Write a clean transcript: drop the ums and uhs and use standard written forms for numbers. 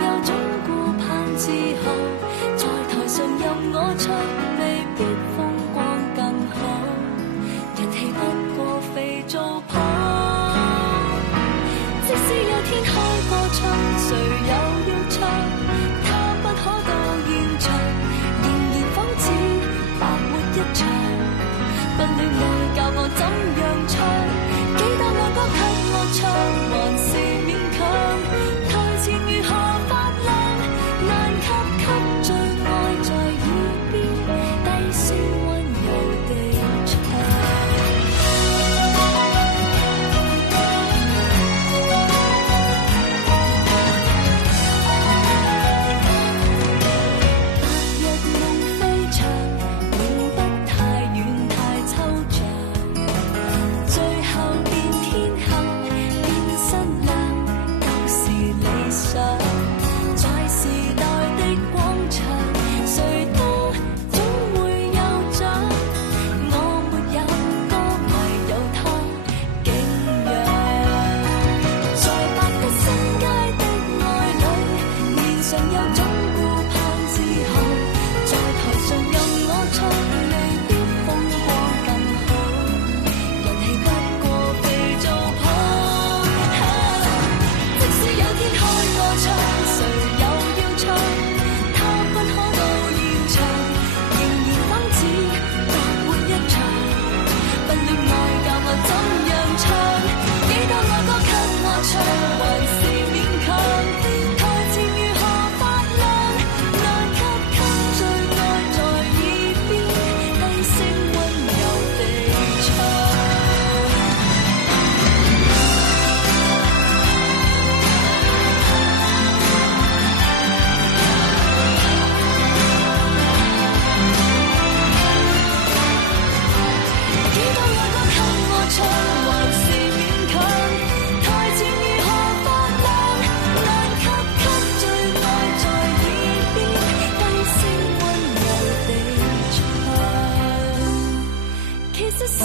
有種顧盼之後，在台上任我唱，未必風光更好，人氣不過肥皂泡。即使有天開個唱，誰又要唱？他不可到現場，仍然仿似白活一場。不戀愛教我怎樣唱，幾多愛歌給我唱，還是勉強。台前如何發亮，難給最愛在耳邊，低聲溫柔地唱。白日夢飛翔，永不太遠太抽象，最後變天黑變新亮，都是理想。在時代的廣場，誰都總會有獎。我沒有歌，唯有他敬仰。在百德新街的愛侶，面上有種顧盼之後，在台上任我唱，未必風光更好，人氣不過肥皂泡。即使有天開我唱，誰又要唱？他不可到現場，仍然仿似白活一場。不戀愛教我怎樣唱，幾多愛歌給我唱，還是勉強。台前如何發亮，難給最愛在耳邊，低聲溫柔地唱。幾多愛歌給我唱，還是勉強。台前如何發亮，難給最愛在耳邊，低聲溫柔地唱。其實心